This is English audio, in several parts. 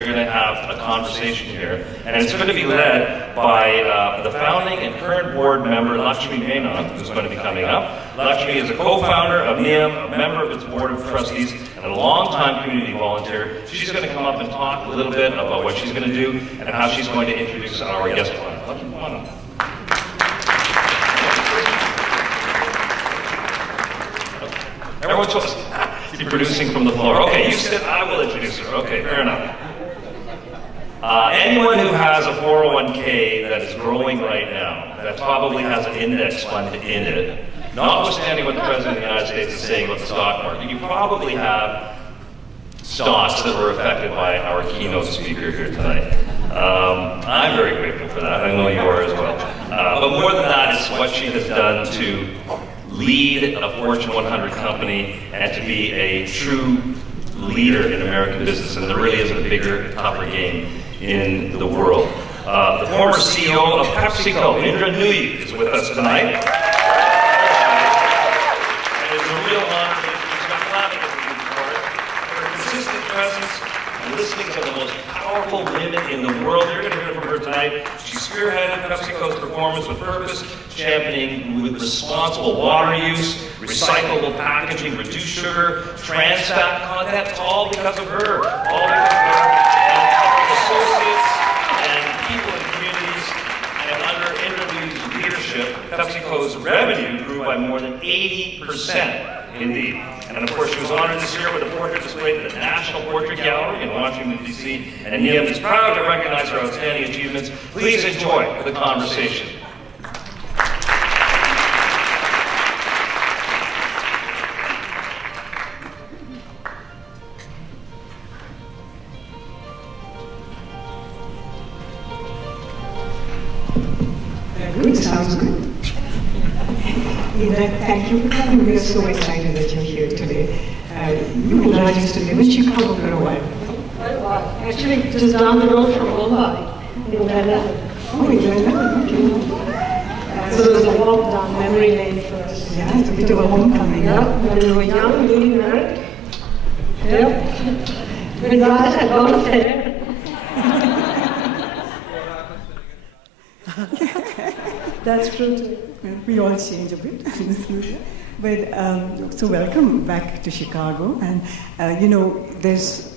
We're going to have a conversation here, and it's going to be led by the founding and current board member, Lakshmi Menon, who's going to be coming up. Lakshmi is a co-founder of NIAM, a member of its board of trustees, and a long-time community volunteer. She's going to come up and talk a little bit about what she's going to do and how she's going to introduce our guest. Lakshmi, come on up. Everyone's supposed to be producing from the floor. Okay, you sit, I will introduce her. Okay, fair enough. Anyone who has a 401k that is growing right now, that probably has an index fund in it, notwithstanding what the President of the United States is saying about the stock market, you probably have stocks that were affected by our keynote speaker here tonight. I'm very grateful for that. I know you are as well. But more than that is what she has done to lead a Fortune 100 company and to be a true leader in American business, and there really isn't a bigger, tougher game in the world. The former CEO of PepsiCo, Indra Nooyi, is with us tonight. And it's a real honor to introduce her. Clapping as we move forward. Her consistent presence and listening to the most powerful women in the world. You're going to hear from her tonight. She spearheaded PepsiCo's performance with purpose, championing with responsible water use, recyclable packaging, reduced sugar, trans fat content, all because of her. All because of her. Associates and people in communities, and under Indra Nooyi's leadership, PepsiCo's revenue grew by more than 80%, indeed. And of course, she was honored this year with a portrait displayed at the National Portrait Gallery in Washington, D.C., and NIAM is proud to recognize her outstanding achievements. Please enjoy the conversation. Good, sounds good. Indra, thank you for coming. We are so excited that you're here today. You and I used to live in Chicago for a while. Actually, just down the road from Mumbai, in Gala. Oh, in Gala, okay. So there's a walk down memory lane for us. Yeah, it's a bit of a homecoming. Yeah, when we were young, newly married. Yep. When God had gone there. That's true too. We all change a bit. But so welcome back to Chicago. And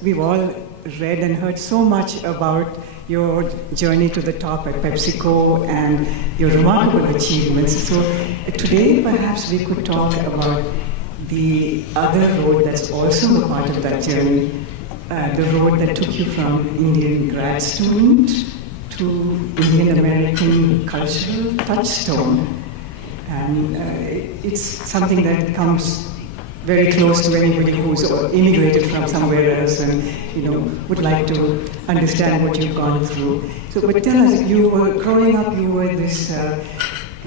we've all read and heard so much about your journey to the top at PepsiCo and your remarkable achievements. So today perhaps we could talk about the other road that's also a part of that journey, the road that took you from Indian grad student to Indian American cultural touchstone. And it's something that comes very close to anybody who's immigrated from somewhere else and would like to understand what you've gone through. So, but tell us, you were growing up, you were this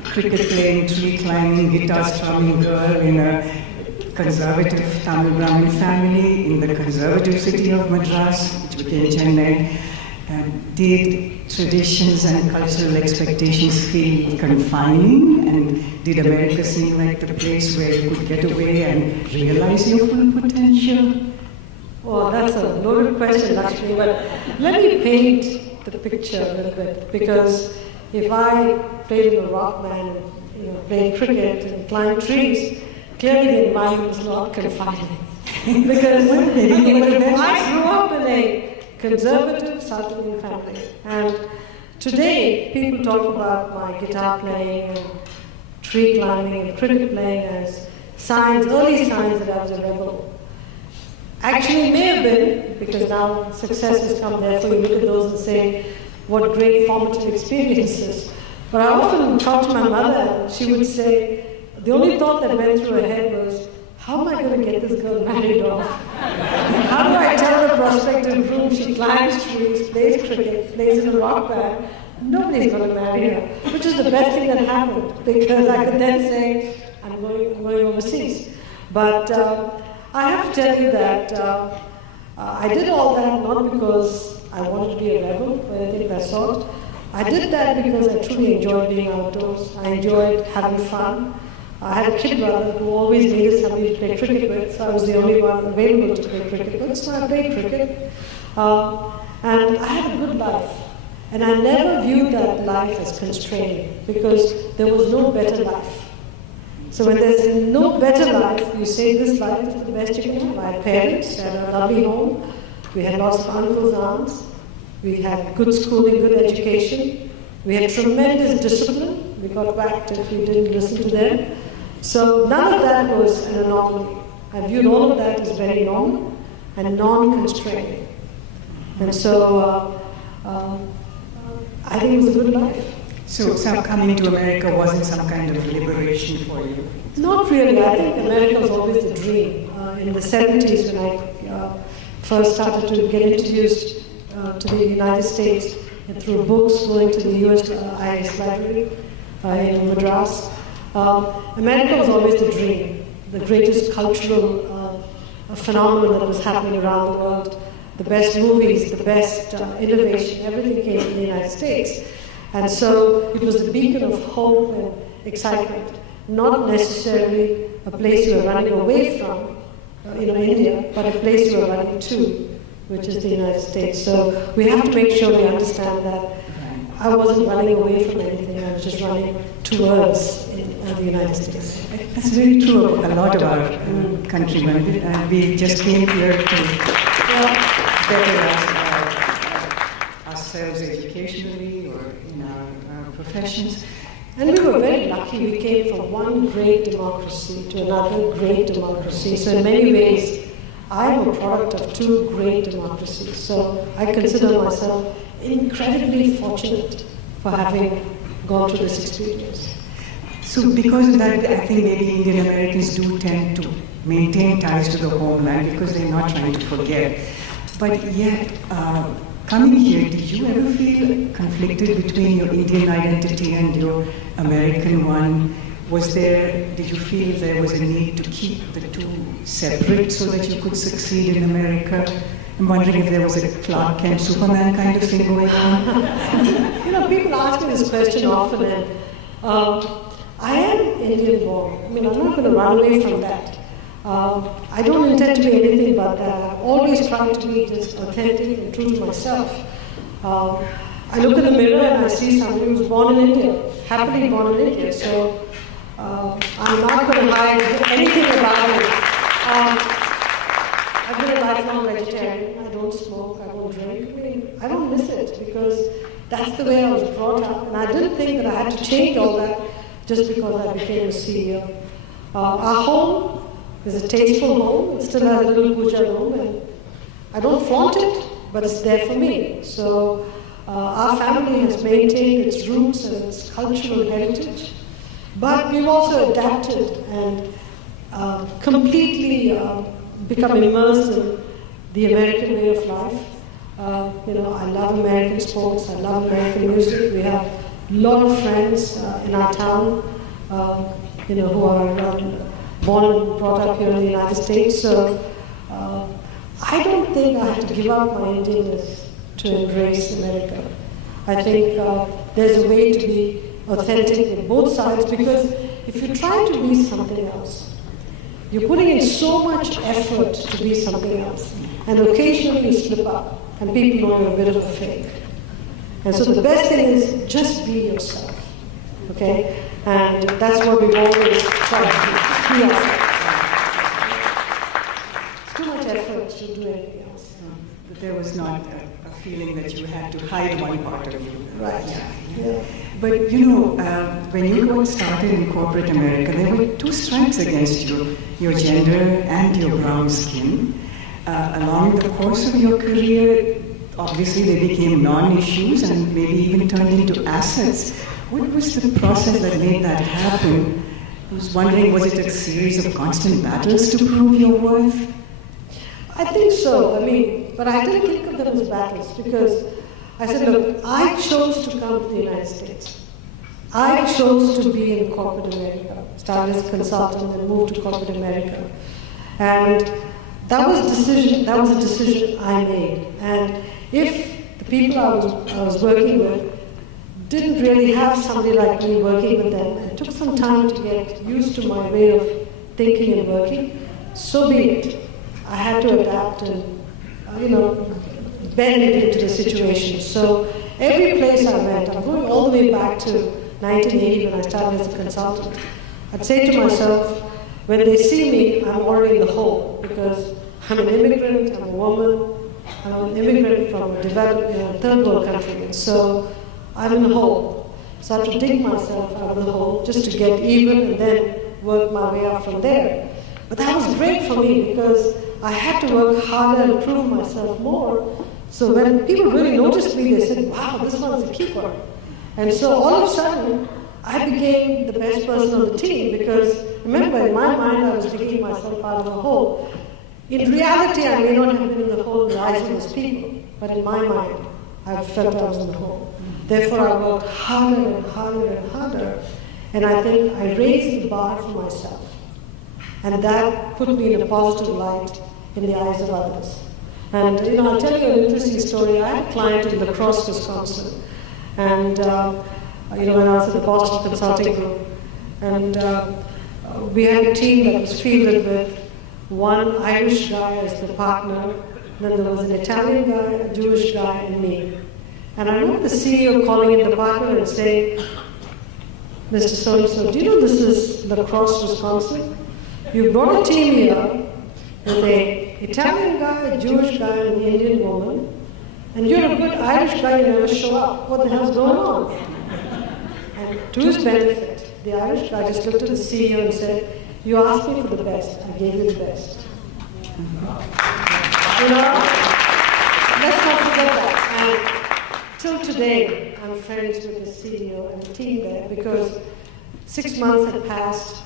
cricket playing, tree climbing, guitar strumming girl in a conservative Tamil Brahmin family in the conservative city of Madras, which became Chennai. Did traditions and cultural expectations feel confining, and did America seem like the place where you could get away and realize your full potential? Well, that's a loaded question, actually, but let me paint the picture a little bit, because if I played in a rock band and played cricket and climbed trees, clearly the environment was not confining. Because I grew up in a conservative South Indian family, and today people talk about my guitar playing and tree climbing and cricket playing as signs, early signs that I was a rebel. Actually, it may have been, because now success has come there, so you look at those and say, what great formative experiences. But I often talk to my mother, and she would say, the only thought that went through her head was, how am I going to get this girl married off? How do I tell the prospective groom she climbs trees, plays cricket, plays in a rock band? Nobody's going to marry her, which is the best thing that happened, because I could then say, I'm going overseas. But I have to tell you that I did all that not because I wanted to be a rebel or anything of that sort. I did that because I truly enjoyed being outdoors. I enjoyed having fun. I had a kid brother who always needed somebody to play cricket with, so I was the only one available to play cricket with, so I played cricket. And I had a good life. And I never viewed that life as constraining because there was no better life. So when there's no better life, you say this life is the best you can have. I had parents, I had a lovely home, we had lots of uncles, aunts, we had good schooling, good education, we had tremendous discipline, we got whacked if we didn't listen to them. So none of that was an anomaly. I viewed all of that as very normal and non-constraining. And so I think it was a good life. So coming to America wasn't some kind of liberation for you? Not really. I think America was always a dream. In the 70s, when I first started to get introduced to the United States and through books, going to the US IS Library in Madras, America was always the dream, the greatest cultural phenomenon that was happening around the world. The best movies, the best innovation, everything came from the United States. And so it was a beacon of hope and excitement, not necessarily a place you were running away from, India, but a place you were running to, which is the United States. So we have to make sure we understand that I wasn't running away from anything, I was just running towards the United States. That's very true of a lot of our countrymen. We just came here to better ourselves educationally or in our professions. And we were very lucky. We came from one great democracy to another great democracy. So in many ways, I am a product of two great democracies. So I consider myself incredibly fortunate for having gone through this experience. So because of that, I think maybe Indian Americans do tend to maintain ties to the homeland because they're not trying to forget. But yet, coming here, did you ever feel conflicted between your Indian identity and your American one? Did you feel there was a need to keep the two separate so that you could succeed in America? I'm wondering if there was a Clark Kent Superman kind of thing going on. People ask me this question often, and I am Indian born. I'm not going to run away from that. I don't intend to be anything but that. I've always tried to be just authentic and true to myself. I look in the mirror and I see somebody who's born in India, happily born in India. So I'm not going to hide anything about it. I've been a lifelong vegetarian. I don't smoke, I don't drink. I don't miss it because that's the way I was brought up. And I didn't think that I had to change all that just because I became a CEO. Our home is a tasteful home. It still has a little puja room, and I don't flaunt it, but it's there for me. So our family has maintained its roots and its cultural heritage, but we've also adapted and completely become immersed in the American way of life. I love American sports. I love American music. We have a lot of friends in our town, who are born and brought up here in the United States. So I don't think I have to give up my Indianness to embrace America. I think there's a way to be authentic in both sides, because if you try to be something else, you're putting in so much effort to be something else, and occasionally you slip up, and people know you're a bit of a fake. And so the best thing is just be yourself, okay? And that's what we've always tried to do. Be ourselves. It's too much effort to do anything else. But there was not a feeling that you had to hide one part of you. Right. Yeah. But when you got started in corporate America, there were two strikes against you, your gender and your brown skin. Along the course of your career, obviously they became non-issues and maybe even turned into assets. What was the process that made that happen? I was wondering, was it a series of constant battles to prove your worth? I think so. But I didn't think of them as battles, because I said, look, I chose to come to the United States. I chose to be in corporate America, started as a consultant and moved to corporate America. And that was a decision I made. And if the people I was working with didn't really have somebody like me working with them, and it took some time to get used to my way of thinking and working, so be it. I had to adapt and, bend into the situation. So every place I went, I'm going all the way back to 1980 when I started as a consultant. I'd say to myself, when they see me, I'm already in the hole because I'm an immigrant, I'm a woman, I'm an immigrant from a developed, third world country. And so I'm in the hole. So I have to dig myself out of the hole just to get even and then work my way up from there. But that was great for me because I had to work harder and prove myself more. So when people really noticed me, they said, wow, this one's a keeper. And so all of a sudden, I became the best person on the team because, remember, in my mind, I was digging myself out of the hole. In reality, I may not have been in the hole in the eyes of those people, but in my mind, I felt I was in the hole. Therefore, I worked harder and harder and harder, and I think I raised the bar for myself. And that put me in a positive light in the eyes of others. And, I'll tell you an interesting story. I had a client in La Crosse, Wisconsin, and when I was at the Boston Consulting Group. And we had a team that was fielded with one Irish guy as the partner, then there was an Italian guy, a Jewish guy, and me. And I remember the CEO calling in the partner and saying, Mr. So-and-so, do you know this is La Crosse, Wisconsin? You brought a team here with an Italian guy, a Jewish guy, and an Indian woman, and you're a good Irish guy, you never show up. What the hell's going on? And to his benefit, the Irish guy just looked at the CEO and said, you asked me for the best, I gave you the best. Let's not forget that. And till today, I'm friends with the CEO and the team there because 6 months had passed,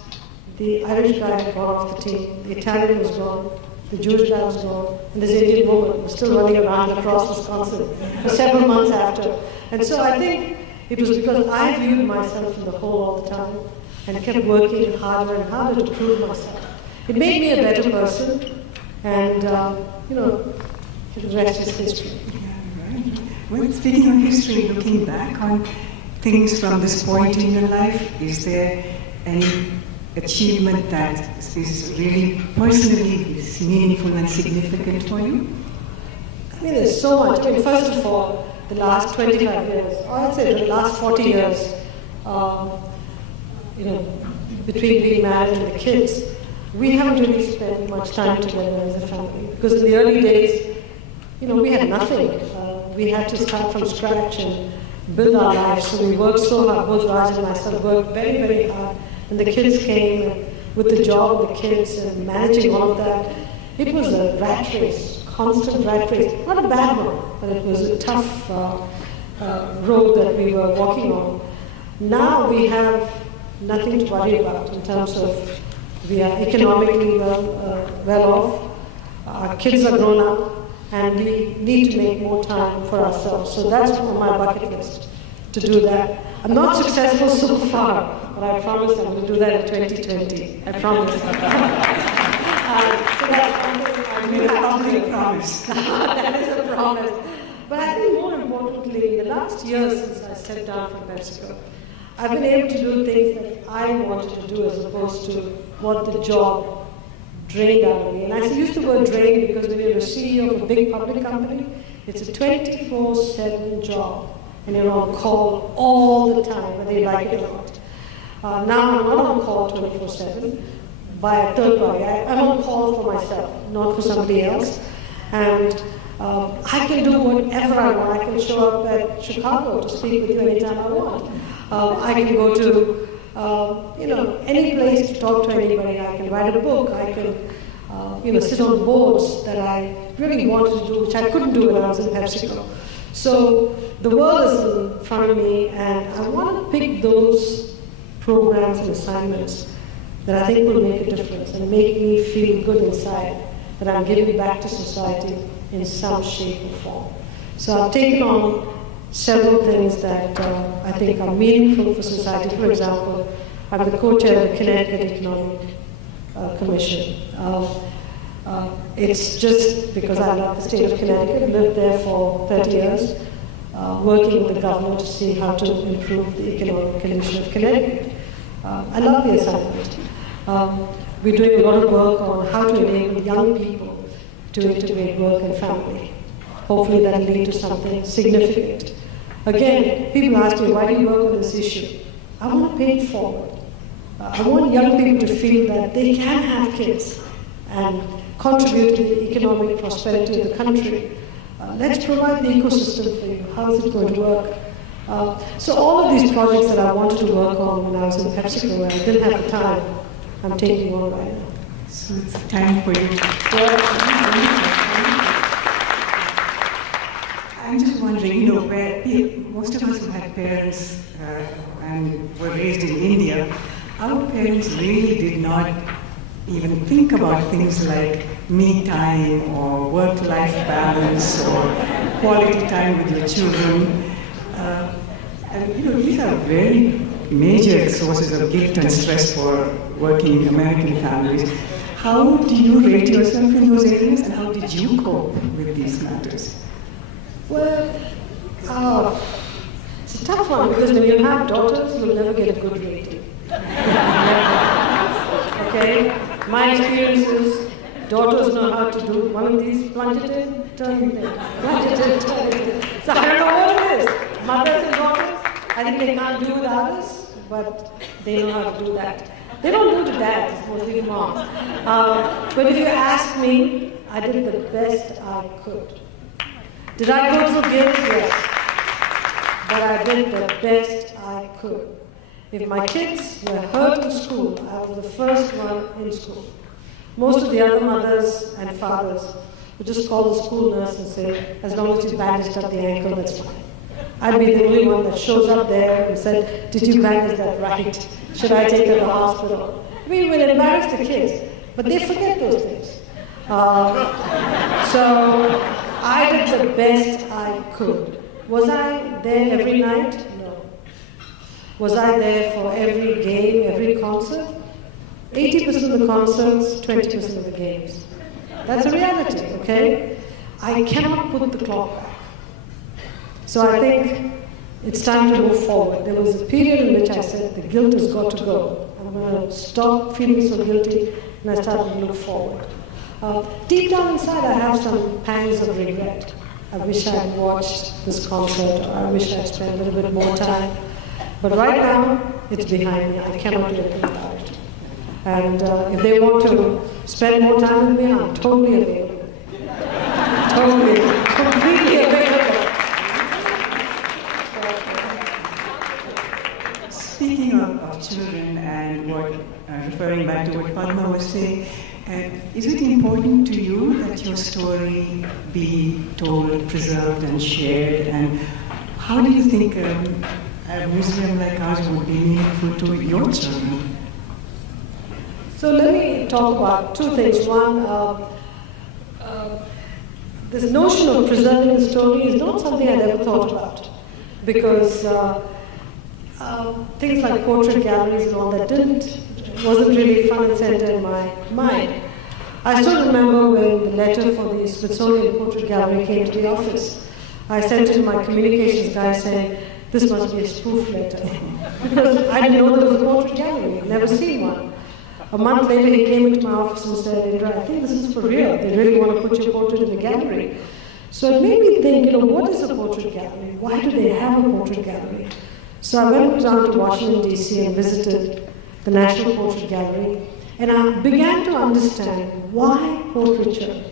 the Irish guy had gone off the team, the Italian was gone, the Jewish guy was gone, and this Indian woman was still running around across Wisconsin for several months after. And so I think it was because I viewed myself in the hole all the time and kept working harder and harder to prove myself. It made me a better person, and the rest is history. Yeah, right. Well, speaking of history, looking back on things from this point in your life, is there any achievement that is really personally is meaningful and significant for you? I mean, there's so much. I mean, first of all, the last 25 years, or I'd say the last 40 years, between being married and the kids, we haven't really spent much time together as a family. Because in the early days, we had nothing. We had to start from scratch and build our lives. So we worked so hard, both Raj and myself worked very, very hard. And the kids came, and with the job of the kids and managing all of that, it was a rat race, constant rat race. Not a bad one, but it was a tough road that we were walking on. Now we have nothing to worry about in terms of we are economically well off, our kids are grown up, and we need to make more time for ourselves. So that's on my bucket list, to do that. I'm not successful so far, but I promise I'm going to do that in 2020. I promise. So that's I promise. that is a promise. But I think more importantly, in the last year since I stepped down from PepsiCo, I've been able to do things that I wanted to do as opposed to what the job drained out of me. And I use the word drain because when you're a CEO of a big public company, it's a 24/7 job. And you're on call all the time, whether you like it or not. Now I'm not on call 24/7 by a third party. I'm on call for myself, not for somebody else. And I can do whatever I want. I can show up at Chicago to speak with you anytime I want. I can go to any place to talk to anybody. I can write a book. I can sit on boards that I really wanted to do, which I couldn't do when I was in PepsiCo. So the world is in front of me, and I want to pick those programs and assignments that I think will make a difference and make me feel good inside, that I'm giving back to society in some shape or form. So I've taken on several things that I think are meaningful for society. For example, I'm the co-chair of the Connecticut Economic Commission. It's just because I love the state of Connecticut, lived there for 30 years, working with the government to see how to improve the economic condition of Connecticut. I love the assignment. We're doing a lot of work on how to enable young people to integrate work and family. hopefully that will lead to something significant. Again, people ask me, why do you work on this issue? I want to pay it forward. I want young people to feel that they can have kids and contribute to the economic prosperity of the country. Let's provide the ecosystem for you. How is it going to work? So all of these projects that I wanted to work on when I was in PepsiCo, and I didn't have the time, I'm taking on right now. So it's time for you. I'm just wondering, where most of us who had parents and were raised in India, our parents really did not even think about things like me time or work-life balance or quality time with your children. And these are very major sources of guilt and stress for working American families. How do you rate yourself in those areas, and how did you cope with these matters? Well, it's a tough one because when you have daughters, you'll never get a good rating. Okay? My experience is daughters know how to do one of these, plunge it in, turn it in, plunge it in, turn it in. So I don't know what it is. Mothers and daughters, I think they can't do with others, but they know how to do that. They don't do to dads, it's mostly moms. But if you ask me, I did the best I could. Did I go through guilt? Yes. But I did the best I could. If my kids were hurt in school, I was the first one in school. Most of the other mothers and fathers would just call the school nurse and say, as long as you bandaged up the ankle, that's fine. I'd be the only one that shows up there and said, did you bandage that right? Should I take her to the hospital? I mean, we'd embarrass the kids, but they forget those things. So I did the best I could. Was I there every night? No. Was I there for every game, every concert? 80% of the concerts, 20% of the games. That's a reality, okay? I cannot put the clock back. So I think it's time to move forward. There was a period in which I said the guilt has got to go. I'm going to stop feeling so guilty, and I started to look forward. Deep down inside, I have some pangs of regret. I wish I had watched this concert, or I wish I had spent a little bit more time. But right now, it's behind me. I cannot do anything about it. And if they want to spend more time with me, I'm totally available. Completely available. Speaking of children and referring back to what Padma was saying, is it important to you that your story be told, preserved, and shared? And how do you think a museum like ours would be meaningful to your children? So let me talk about two things. One, this notion of preserving the story is not something I'd ever thought about, because things like portrait galleries and all that wasn't really front and center in my mind. I still remember when the letter for the Smithsonian Portrait Gallery came to the office. I sent it to my communications guy saying, this must be a spoof letter. Because I didn't know there was a portrait gallery, I'd never seen one. A month later, he came into my office and said, Indra, I think this is for real. They really want to put your portrait in the gallery. So it made me think, what is a portrait gallery? Why do they have a portrait gallery? So I went down to Washington, D.C. and visited the National Portrait Gallery, and I began to understand why portraiture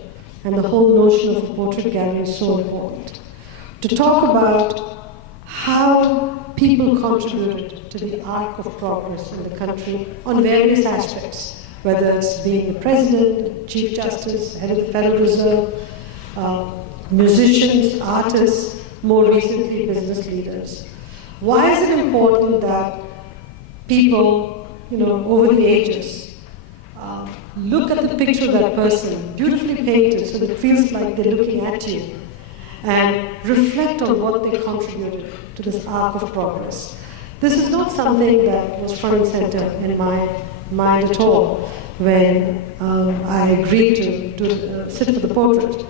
and the whole notion of a portrait gallery is so important. To talk about how people contributed to the arc of progress in the country on various aspects, whether it's being the president, chief justice, head of the Federal Reserve, musicians, artists, more recently business leaders. Why is it important that people, over the ages, look at the picture of that person, beautifully painted so that it feels like they're looking at you, and reflect on what they contributed to this arc of progress? This is not something that was front and center in my mind at all when I agreed to sit for the portrait.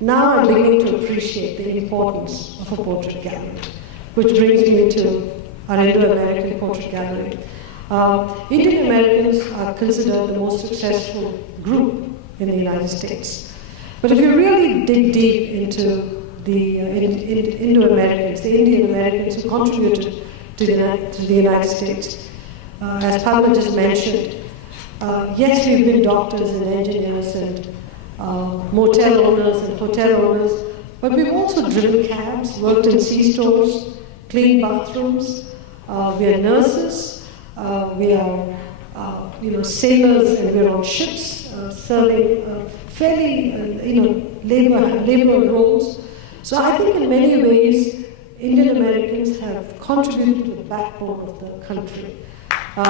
Now I'm beginning to appreciate the importance of a portrait gallery, which brings me to our Indo-American Portrait Gallery. Indian Americans are considered the most successful group in the United States. But if you really dig deep into the Indo-Americans, the Indian Americans who contributed to the United States. As Padma just mentioned, yes, we've been doctors and engineers and motel owners and hotel owners, but we've also driven cabs, worked in C-stores, cleaned bathrooms. We are nurses. We are sailors, and we're on ships serving fairly labor roles. So I think in many ways, Indian Americans have contributed to the backbone of the country. I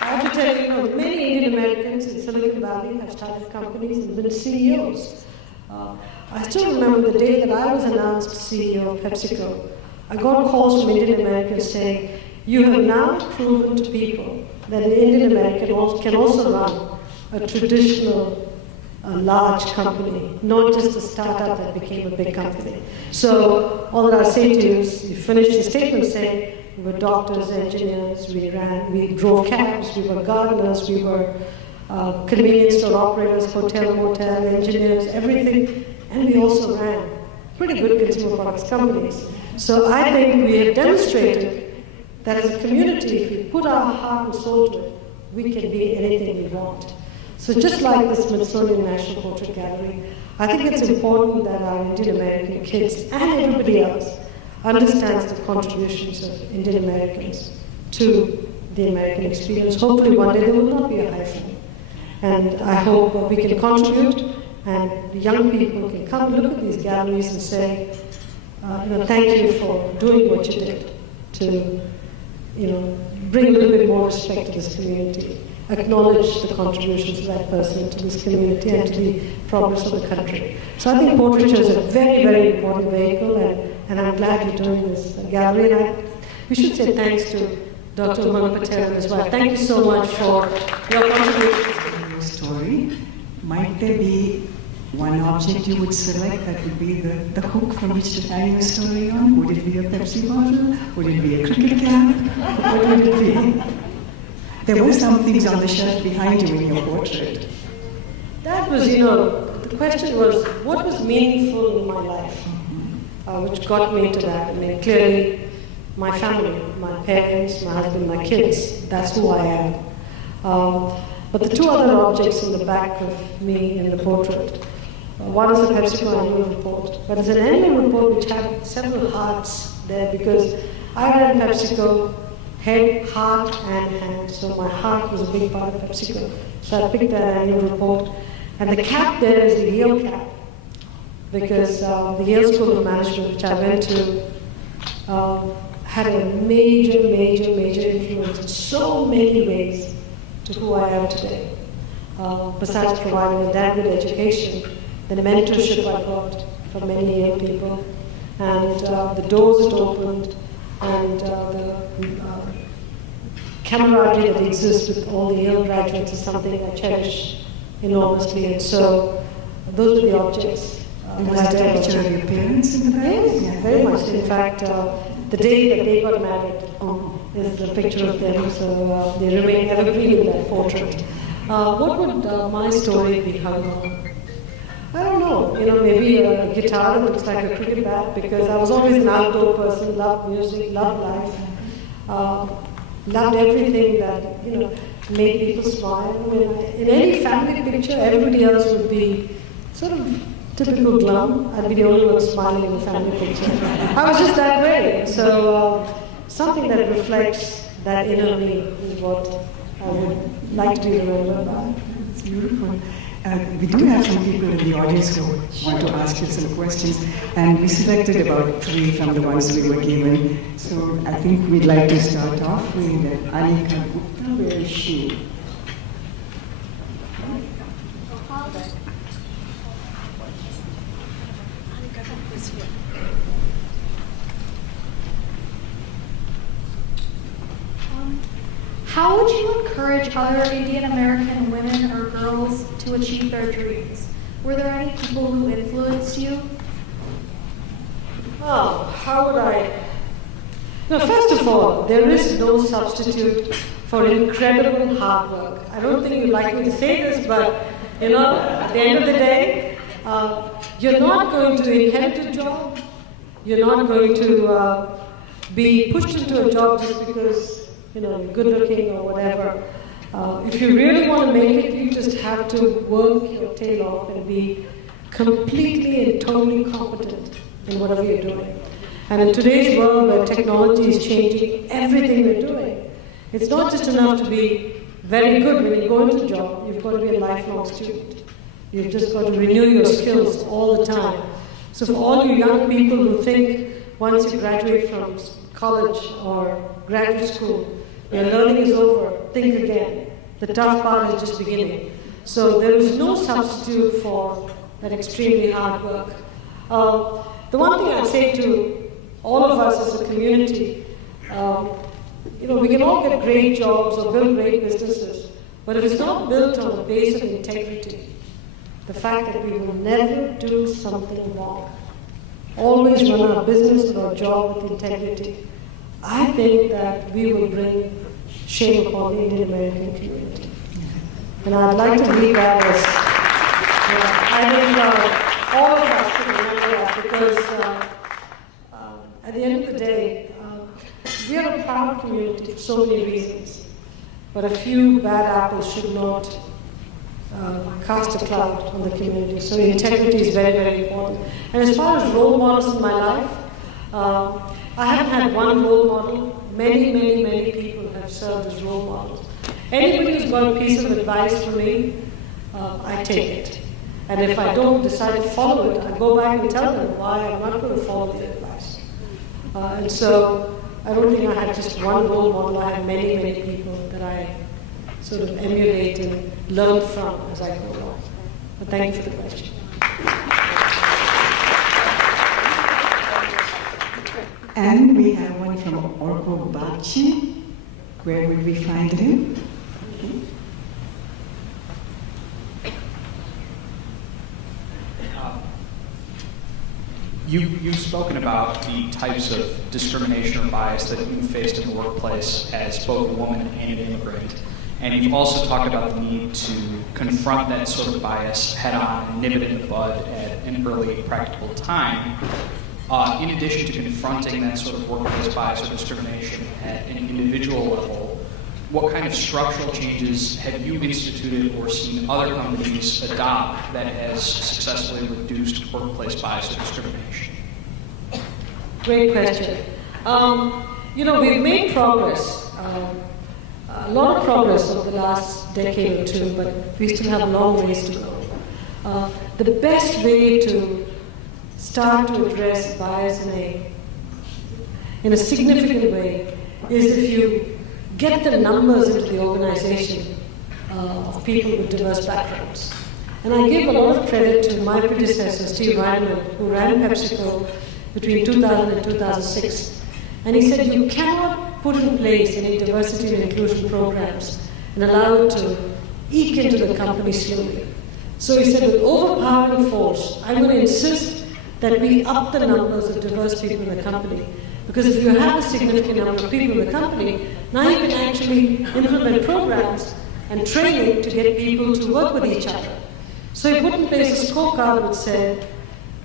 have to tell you, many Indian Americans in Silicon Valley have started companies and been CEOs. I still remember the day that I was announced CEO of PepsiCo. I got calls from Indian Americans saying, "You have now proven to people that an Indian American can also run a traditional large company, not just a startup that became a big company." So all that I'll say to you is, you finish the statement saying, we were doctors, engineers, we drove cabs, we were gardeners, we were convenience store operators, hotel, motel, engineers, everything, and we also ran pretty good consumer products companies. So I think we have demonstrated that as a community, if we put our heart and soul to it, we can be anything we want. So just like the Smithsonian National Portrait Gallery, I think it's important that our Indian American kids and everybody else understands the contributions of Indian Americans to the American experience. Hopefully one day there will not be a hyphen. And I hope we can contribute, and the young people can come look at these galleries and say, thank you for doing what you did to, bring a little bit more respect to this community, acknowledge the contributions of that person to this community and to the progress of the country. So I think portraiture is a very, very important vehicle, and I'm glad you're doing this gallery. And we should say thanks to Dr. Umang Patel as well. Thank you so much for your contributions. Story, might there be one object you would select that would be the hook from which to carry your story on? Would it be a Pepsi bottle? Would it be a cricket cap? What would it be? There were some things on the shelf behind you in your portrait. That was, the question was, what was meaningful in my life, which got me to that. I mean, clearly, my family, my parents, my husband, my kids, that's who I am. But the two other objects in the back of me in the portrait, one is the PepsiCo annual report, but it's an annual report which had several hearts there because I ran PepsiCo head, heart, and hand. So my heart was a big part of PepsiCo. So I picked that annual report. And the cap there is the Yale cap, because the Yale School of Management, which I went to, had a major influence in so many ways to who I am today. Besides providing a damn good education, the mentorship I got from many young people, and the doors it opened, and the camaraderie that exists with all the Yale graduates is something I cherish enormously. And so those are the objects. Was that a picture of your parents in the back? Yes, yeah, very much. In fact, the day that they got married is the picture of them, so they remain evergreen in that portrait. What would my story be hung on? I don't know, maybe a guitar that looks like a cricket bat, because I was always an outdoor person, loved music, loved life, loved everything that, made people smile. I mean, in any family picture, everybody else would be sort of typical glum. I'd be the only one smiling in the family picture. I was just that way. So something that reflects that inner me is what I would like to be remembered by. It's beautiful. We do have some people in the audience who want to ask you some questions, and we selected about 3 from the ones we were given. So I think we'd like to start off with Anika Gupta. Where is she? How would you encourage other Indian American women or girls to achieve their dreams? Were there any people who influenced you? Oh, how would I? No, first of all, there is no substitute for incredible hard work. I don't think you'd like me to say this, but at the end of the day, You're not going to inherit a job. You're not going to be pushed into a job just because you're good looking or whatever. If you really want to make it, you just have to work your tail off and be completely and totally competent in whatever you're doing. And in today's world where technology is changing everything we're doing, it's not just enough to be very good when you go into a job. You've got to be a lifelong student. You've just got to renew your skills all the time. So for all you young people who think once you graduate from college or graduate school, your learning is over, think again. The tough part is just beginning. So there is no substitute for that extremely hard work. The one thing I'd say to all of us as a community, we can all get great jobs or build great businesses, but if it's not built on a base of integrity, the fact that we will never do something wrong, always run our business or our job with integrity, I think that we will bring shame upon the Indian American community. And I'd like to leave that as, I think all of us should remember that, because at the end of the day, we are a proud community for so many reasons, but a few bad apples should not cast a cloud on the community. So integrity is very, very important. And as far as role models in my life, I haven't had one role model. Many, many, many people have served as role models. Anybody who's got a piece of advice for me, I take it. And if I don't decide to follow it, I go back and tell them why I'm not going to follow the advice. And so I don't think I had just one role model. I had many, many people that I sort of emulate and learn from as I go along. But thank you for the question. And we have one from Orko Bachi. Where would we find him? You've spoken about the types of discrimination or bias that you faced in the workplace as both a woman and an immigrant. And you've also talked about the need to confront that sort of bias head on and nip it in the bud at an early practical time. In addition to confronting that sort of workplace bias or discrimination at an individual level, what kind of structural changes have you instituted or seen other companies adopt that has successfully reduced workplace bias or discrimination? Great question. We've made progress, a lot of progress over the last decade or two, but we still have a long ways to go. The best way to start to address bias in a significant way is if you get the numbers into the organization of people with diverse backgrounds. And I give a lot of credit to my predecessor, Steve Reinemund, who ran PepsiCo between 2000 and 2006. And he said, you cannot put in place any diversity and inclusion programs and allow it to eke into the company slowly. So he said, with overpowering force, I'm going to insist that we up the numbers of diverse people in the company. Because if you have a significant number of people in the company, now you can actually implement programs and training to get people to work with each other. So he put in place a scorecard which said,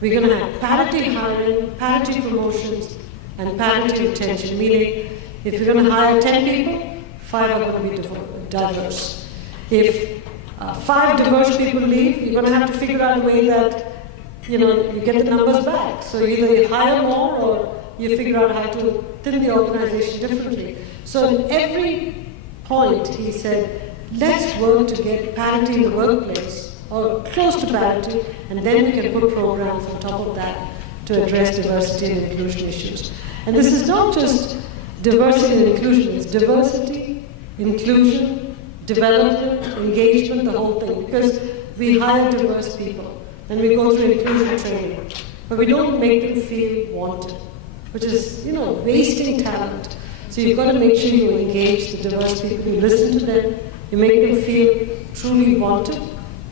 we're going to have parity hiring, parity promotions, and parity retention, meaning if you're going to hire 10 people, 5 are going to be diverse. If 5 diverse people leave, you're going to have to figure out a way that you get the numbers back. So either you hire more or you figure out how to thin the organization differently. So in every point, he said, let's work to get parity in the workplace, or close to parity, and then we can put programs on top of that to address diversity and inclusion issues. And this is not just diversity and inclusion, it's diversity, inclusion, development, engagement, the whole thing, because we hire diverse people, and we go through inclusion training, but we don't make them feel wanted, which is, wasting talent. So you've got to make sure you engage the diverse people, you listen to them, you make them feel truly wanted,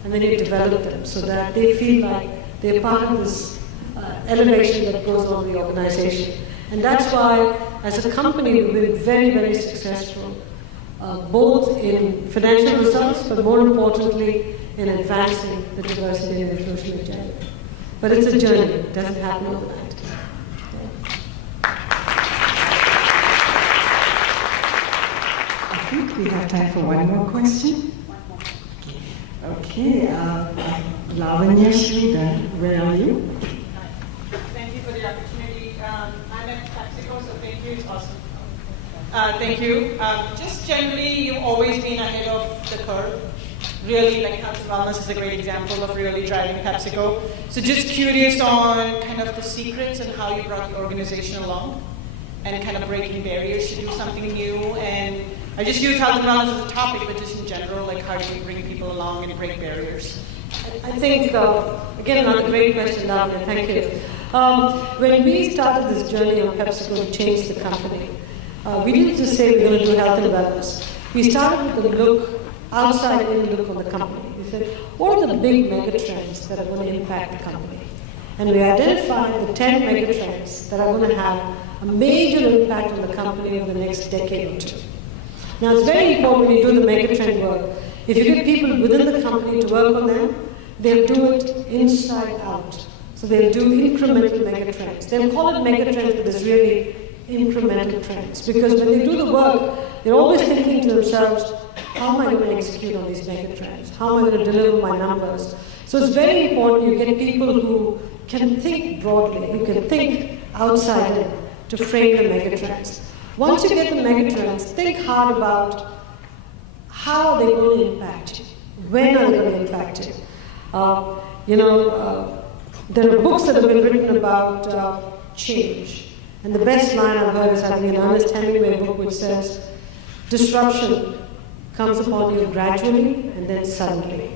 and then you develop them so that they feel like they're part of this elevation that goes on in the organization. And that's why, as a company, we've been very, very successful, both in financial results, but more importantly, in advancing the diversity and inclusion agenda. But it's a journey, it doesn't happen overnight. I think we have time for one more question. Okay, Lavanya Sridhar, where are you? Thank you for the opportunity. I'm at PepsiCo, so thank you. It's awesome. Thank you. Just generally, you've always been ahead of the curve. Really, like health and wellness is a great example of really driving PepsiCo. So just curious on kind of the secrets and how you brought the organization along and kind of breaking barriers to do something new. And I just use health and wellness as a topic, but just in general, like how do you bring people along and break barriers? I think, again, another great question, Lavanya, thank you. When we started this journey on PepsiCo to change the company, we didn't just say we're going to do health and wellness. We started with a look, outside-in look on the company. We said, what are the big mega trends that are going to impact the company? And we identified the 10 mega trends that are going to have a major impact on the company over the next decade or two. Now, it's very important when you do the mega trend work. If you get people within the company to work on them, they'll do it inside out. So they'll do incremental mega trends. They'll call it mega trends, but it's really incremental trends. Because when they do the work, they're always thinking to themselves, how am I going to execute on these mega trends? How am I going to deliver my numbers? So it's very important you get people who can think broadly, who can think outside in to frame the mega trends. Once you get the mega trends, think hard about how are they going to impact you? When are they going to impact you? There are books that have been written about change. And the best line I've heard is having an Ernest Hemingway book which says, disruption comes upon you gradually and then suddenly.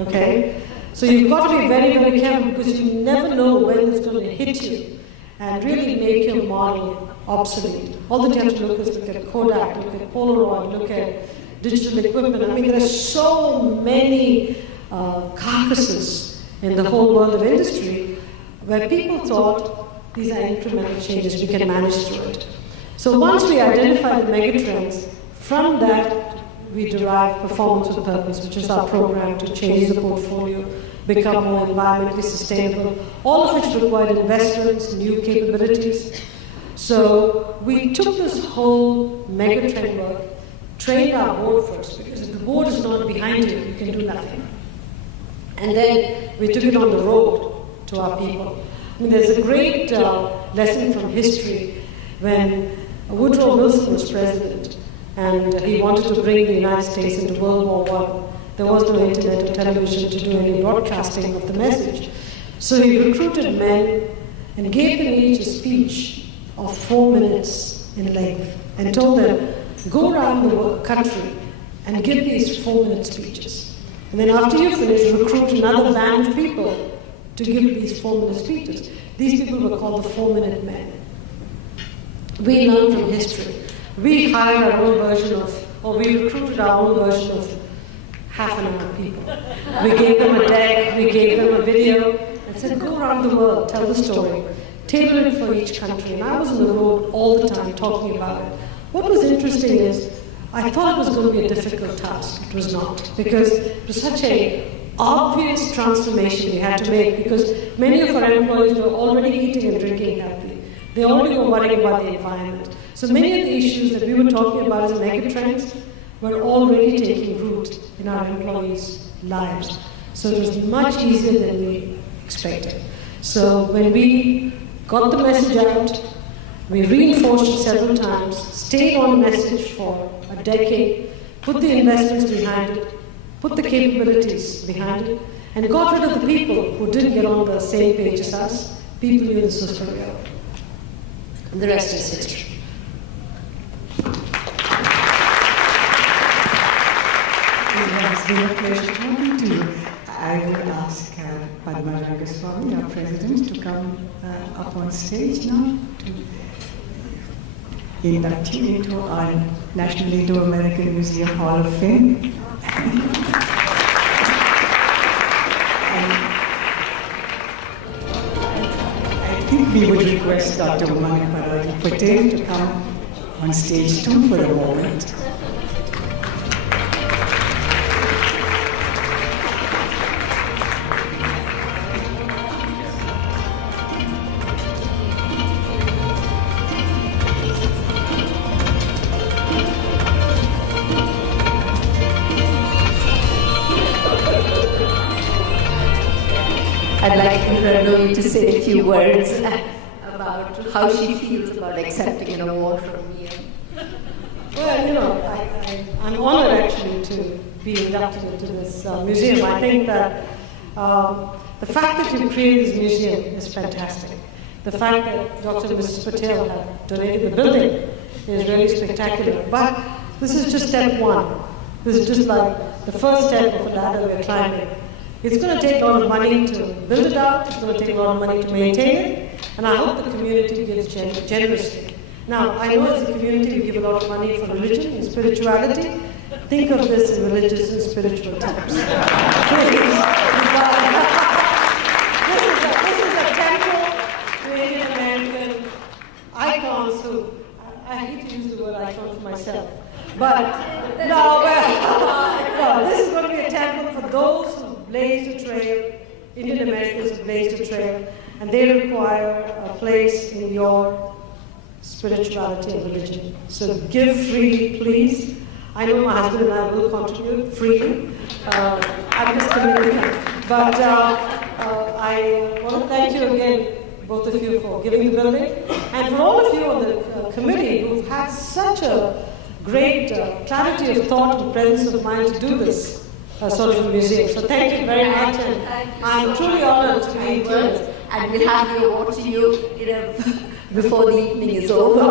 Okay? So you've got to be very, very careful because you never know when it's going to hit you and really make your model obsolete. All that you have to look at Kodak, look at Polaroid, look at digital equipment. I mean, there are so many carcasses in the whole world of industry where people thought these are incremental changes, we can manage through it. So once we identify the megatrends, from that we derive performance with purpose, which is our program to change the portfolio, become more environmentally sustainable, all of which required investments, new capabilities. So we took this whole megatrend work, trained our board first, because if the board is not behind you, you can do nothing. And then we took it on the road to our people. I mean, there's a great lesson from history when Woodrow Wilson was president and he wanted to bring the United States into World War I. There was no internet or television to do any broadcasting of the message. So he recruited men and gave them each a speech of 4 minutes in length and told them, go around the country and give these 4-minute speeches. And then after you finish, recruit another band of people to give these 4-minute speeches. These people were called the 4-minute men. We learned from history. We hired our own version of, or we recruited our own version of half an hour people. We gave them a deck, we gave them a video, and said, go around the world, tell the story, tailor it for each country. And I was on the road all the time talking about it. What was interesting is, I thought it was going to be a difficult task. It was not, because it was such an obvious transformation we had to make, because many of our employees were already eating and drinking healthy. They already were worrying about the environment. So many of the issues that we were talking about as megatrends were already taking root in our employees' lives. So it was much easier than we expected. So when we got the message out, we reinforced it several times, stayed on message for a decade, put the investments behind it, put the capabilities behind it, and got rid of the people who didn't get on the same page as us. People knew this was for real. And the rest is history. It has been a pleasure talking to you. I will ask Padma Rangaswamy, our president, to come up on stage now to induct you into our National Indo-American Museum Hall of Fame. I think we would request Dr. Umang Patel to come on stage too for a moment. Nooyi to say a few words about how she feels about accepting an award from NIAM. Well, I'm honored actually to be inducted into this museum. I think that the fact that you created this museum is fantastic. The fact that Dr. and Mrs. Patel have donated the building is really spectacular. But this is just step one. This is just like the first step of a ladder we're climbing. It's going to take a lot of money to build it out. It's going to take a lot of money to maintain it. And I hope the community gives generously. Now, I know as a community we give a lot of money for religion and spirituality. Think of this in religious and spiritual terms. This is a temple to Indian American icons who, I hate to use the word icon for myself, but no, this is going to be a temple for those who blazed a trail, Indian Americans who blazed a trail, and they require a place in your spirituality and religion. So give freely, please. I know my husband and I will contribute freely. I'm just committing. But I want to thank you again, both of you, for giving the building, and for all of you on the committee who've had such a great clarity of thought and presence of mind to do this sort of a museum. So thank you very much, and I'm truly honored to be here. And we'll have the award to you before the evening is over.